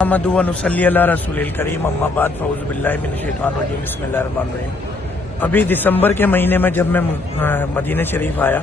محمد و نصلی علی رسول الکریم اما بعد فاعوذ باللہ من الشیطان الرجیم بسم اللہ الرحمن الرحیم۔ ابھی دسمبر کے مہینے میں جب میں مدینہ شریف آیا،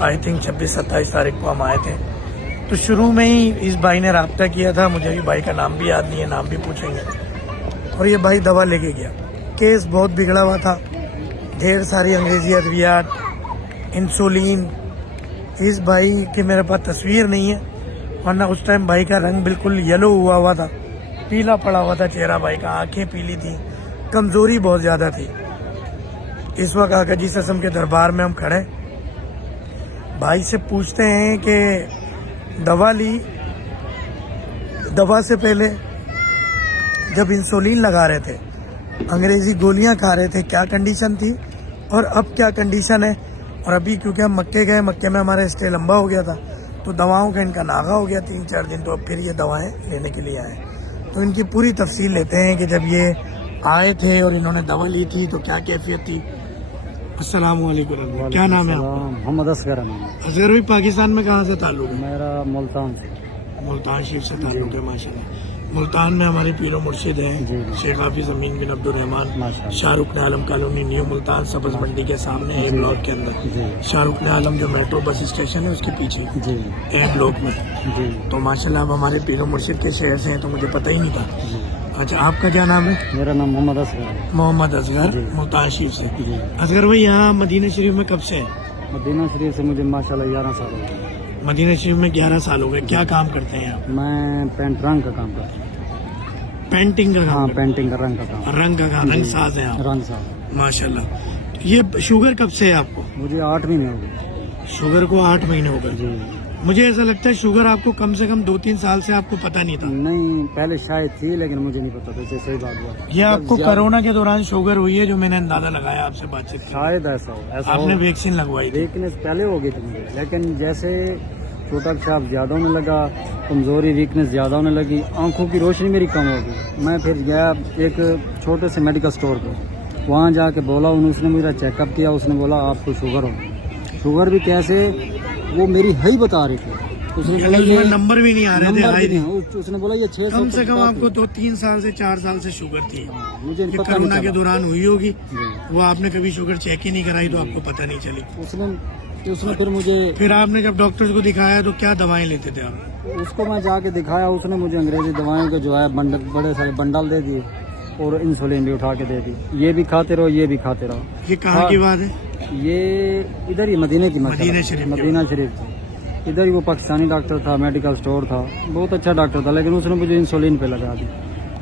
آئی تھنک 26-27 تاریخ کو ہم آئے تھے، تو شروع میں ہی اس بھائی نے رابطہ کیا تھا، مجھے بھی بھائی کا نام بھی یاد نہیں ہے، نام بھی پوچھیں گے، اور یہ بھائی دوا لے کے گیا۔ کیس بہت بگڑا ہوا تھا، ڈھیر ساری انگریزی ادویات، انسولین۔ اس بھائی کی میرے پاس تصویر نہیں ہے، ورنہ اس ٹائم بھائی کا رنگ بالکل یلو ہوا تھا، پیلا پڑا ہوا تھا چہرہ بھائی کا، آنکھیں پیلی تھیں، کمزوری بہت زیادہ تھی۔ اس وقت آقا جی صلی اللہ علیہ وسلم کے دربار میں ہم کھڑے، بھائی سے پوچھتے ہیں کہ دوا لی، دوا سے پہلے جب انسولین لگا رہے تھے، انگریزی گولیاں کھا رہے تھے، کیا کنڈیشن تھی اور اب کیا کنڈیشن ہے؟ اور ابھی کیونکہ ہم مکے گئے، مکے میں ہمارا اسٹے لمبا ہو گیا تھا، تو دواؤں کا ان کا ناغہ ہو گیا 3-4 دن، تو اب پھر یہ دوائیں لینے کے لیے آئے۔ تو ان کی پوری تفصیل لیتے ہیں کہ جب یہ آئے تھے اور انہوں نے دوا لی تھی تو کیا کیفیت تھی۔ السلام علیکم، کیا نام ہے آپ کا؟ محمد اصغر نام ہے اصغر بھائی، پاکستان میں کہاں سے تعلق ہے؟ میرا ملتان سے۔ ملتان شریف سے تعلق ہے، ماشاءاللہ۔ ملتان میں ہمارے پیر و مرشد ہیں جی شیخ حافظ امین بن عبد الرحمان، ماشاءاللہ۔ شاہ رخ عالم کالونی، نیو ملتان، سبز منڈی کے سامنے اے بلاک کے اندر، جی شاہ رخ عالم جو میٹرو بس اسٹیشن ہے اس کے پیچھے جی اے بلاک میں۔ جی تو ماشاءاللہ اب ہمارے پیر و مرشد کے شہر سے ہیں، تو مجھے پتہ ہی نہیں تھا۔ جی اچھا، آپ کا کیا نام ہے؟ میرا نام محمد اصغر ہے۔ محمد اصغر، جی ملتان شریف سے۔ جی اصغر بھائی، یہاں مدینہ شریف میں کب سے ہیں؟ مدینہ شریف سے مجھے ماشاءاللہ 11 سال ہو گئے۔ مدینہ شریف میں 11 سال ہو گئے۔ کیا کام کرتے ہیں آپ؟ میں پینٹ رنگ کا کام کرتا ہوں۔ پینٹنگ کا ہاں، کام کرتے پینٹنگ کا رنگ کا کام، ہیں؟ رنگ کا کام، رنگ ساز ہیں آپ، رنگ صاحب۔ ماشاءاللہ۔ یہ شوگر کب سے ہے آپ کو؟ مجھے 8 مہینے ہو گئے۔ شوگر کو 8 مہینے ہو گئے۔ جی مجھے ایسا لگتا ہے شوگر آپ کو کم سے کم 2-3 سال سے آپ کو پتہ نہیں تھا۔ نہیں، پہلے شاید تھی لیکن مجھے نہیں پتا تھا، اسے صحیح بات ہوا۔ یہ آپ کو کرونا کے دوران شوگر ہوئی ہے، جو میں نے اندازہ لگایا آپ سے بات چیت کی۔ شاید ایسا ہو، ایسا آپ ہو۔ نے ویکسین لگوائی تھی؟ ویکنیس پہلے ہو گئی تھی مجھے، لیکن جیسے چھوٹا پیشاب زیادہ ہونے لگا، کمزوری ویکنیس زیادہ ہونے لگی، آنکھوں کی روشنی میری کم ہو گئی۔ میں پھر گیا ایک چھوٹے سے میڈیکل اسٹور پہ، وہاں جا کے بولا، اس نے میرا چیک اپ کیا، اس نے بولا آپ کو شوگر ہو۔ شوگر بھی کیسے، وہ میری ہائی بتا رہی تھی، اس نے بولا یہ نمبر بھی نہیں آ رہے تھے، نمبر بھی نہیں، اس نے بولا یہ 600 کم سے کم آپ کو تو 3 سال سے 4 سال سے شوگر تھی۔ مجھے یہ پتہ کرونا نہیں کے چلا۔ دوران ہوئی ہوگی، جی۔ وہ آپ نے کبھی شوگر چیک ہی نہیں کرائی تو آپ کو پتہ نہیں چلی۔ اس نے پھر مجھے، پھر آپ نے جب ڈاکٹر کو دکھایا تو کیا دوائیں لیتے تھے آپ؟ اس کو میں جا کے دکھایا، اس نے مجھے انگریزی دوائوں کے جو ہے بنڈل، بڑے سارے بنڈل دے دیے اور انسولین بھی اٹھا کے دے دی، یہ بھی کھاتے رہو، یہ بھی کھاتے رہو۔ یہ کہاں کی بات ہے؟ یہ ادھر ہی مدینہ کی مدینہ شریف کی مدینہ شریف کی، ادھر ہی وہ پاکستانی ڈاکٹر تھا، میڈیکل سٹور تھا، بہت اچھا ڈاکٹر تھا، لیکن اس نے مجھے انسولین پہ لگا دی۔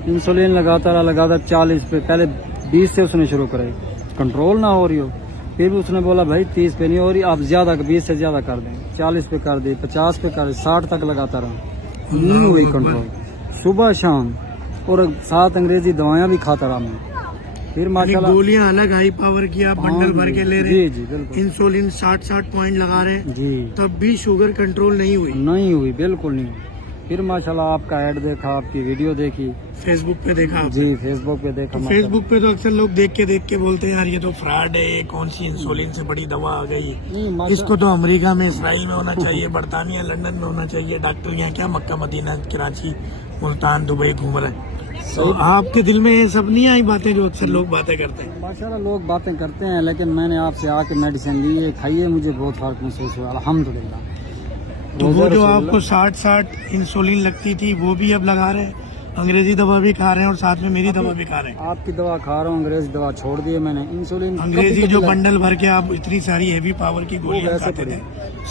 انسولین لگاتا رہا 40 پہ، پہلے 20 سے اس نے شروع کرائی، کنٹرول نہ ہو رہی ہو، پھر بھی اس نے بولا بھائی 30 پہ نہیں ہو رہی، آپ زیادہ 20 سے زیادہ کر دیں، 40 پہ کر دی، 50 پہ کر دی، 60 تک لگاتا رہا، نہیں ہوئی کنٹرول، صبح شام، اور ساتھ انگریزی دوائیاں بھی کھاتا رہا میں۔ پھر ماشاءاللہ گولیاں الگ ہائی پاور کی آپ بنڈل بھر کے لے رہے جی ہیں، جی بالکل انسولین 60 پوائنٹ لگا رہے ہیں، جی، تب بھی شوگر کنٹرول نہیں ہوئی؟ نہیں ہوئی، بالکل نہیں ہوئی۔ پھر ماشاءاللہ آپ کا ایڈ دیکھا، آپ کی ویڈیو دیکھی، فیس بک پہ دیکھا آپ؟ جی فیس بک پہ دیکھا۔ فیس بک پہ تو اکثر لوگ دیکھ کے بولتے ہیں یار یہ تو فراڈ ہے، کون سی انسولین سے بڑی دوا آ گئی، اس کو تو امریکہ میں، اسرائیل میں ہونا چاہیے، برطانیہ لندن میں ہونا چاہیے، ڈاکٹر یہاں کیا مکہ مدینہ کراچی ملتان دبئی گھوم رہے ہیں۔ تو آپ کے دل میں یہ سب نہیں آئی باتیں جو اکثر لوگ باتیں کرتے ہیں؟ ماشاءاللہ لوگ باتیں کرتے ہیں، لیکن میں نے آپ سے آ کے میڈیسن لی ہے، کھائی ہے، مجھے بہت فرق محسوس ہوا الحمدللہ۔ تو وہ جو آپ کو 60 انسولین لگتی تھی وہ بھی اب لگا رہے ہیں، انگریزی دوا بھی کھا رہے ہیں اور ساتھ میں میری دوا بھی کھا رہے ہیں؟ آپ کی دوا کھا رہا ہوں، انگریزی دوا چھوڑ دی ہے میں نے، انسولین انگریزی جو بنڈل بھر کے آپ اتنی ساری ہیوی پاور کی گولیاں کھاتے تھے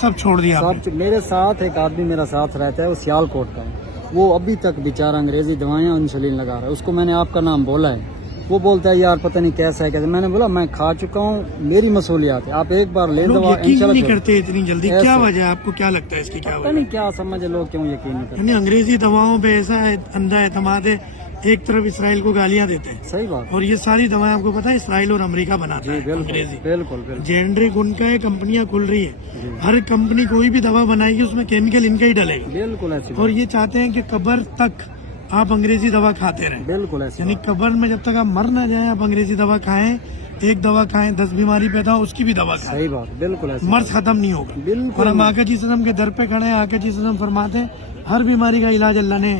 سب چھوڑ دیا آپ نے؟ سب۔ میرے ساتھ ایک آدمی میرا ساتھ رہتا ہے، وہ سیال کوٹ کا ہے، وہ ابھی تک بیچارہ انگریزی دوائیاں انسولین لگا رہا ہے، اس کو میں نے آپ کا نام بولا ہے، وہ بولتا ہے یار پتہ نہیں کیسا ہے، کیسے، میں نے بولا میں کھا چکا ہوں، میری مسئولیات ہے، آپ ایک بار لے دوا یقین نہیں کرتے اتنی جلدی، کیا وجہ ہے؟ آپ کو کیا لگتا ہے اس کی کیا پتہ وجہ؟ نہیں کیا سمجھے لوگ کیوں یقین نہیں کرتے۔ یعنی انگریزی دواؤں پہ ایسا اندھا اعتماد ہے، ایک طرف اسرائیل کو گالیاں دیتے ہیں، صحیح بات، اور یہ ساری دوائیں آپ کو پتا ہے اسرائیل اور امریکہ بناتا ہے انگریزی، بالکل بالکل جینڈرک ان کا ہے، کمپنیاں کھل رہی ہیں، ہر کمپنی کوئی بھی دوا بنائے گی اس میں کیمیکل ان کا ہی ڈلے گا، بالکل ایسی اور یہ چاہتے ہیں کہ قبر تک آپ انگریزی دوا کھاتے رہیں، بالکل ایسی یعنی قبر میں جب تک آپ مر نہ جائیں آپ انگریزی دوا کھائیں، ایک دوا کھائیں 10 بیماری پیدا ہو اس کی بھی دوا کھائیں، صحیح بات، بالکل ایسی مرض ختم نہیں ہوگا۔ بالکل اور ہم آقا جی صلی اللہ علیہ وسلم کے در پہ کھڑے ہیں، آقا جی صلی اللہ علیہ وسلم فرماتے ہیں ہر بیماری کا علاج اللہ نے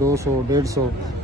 200, 150,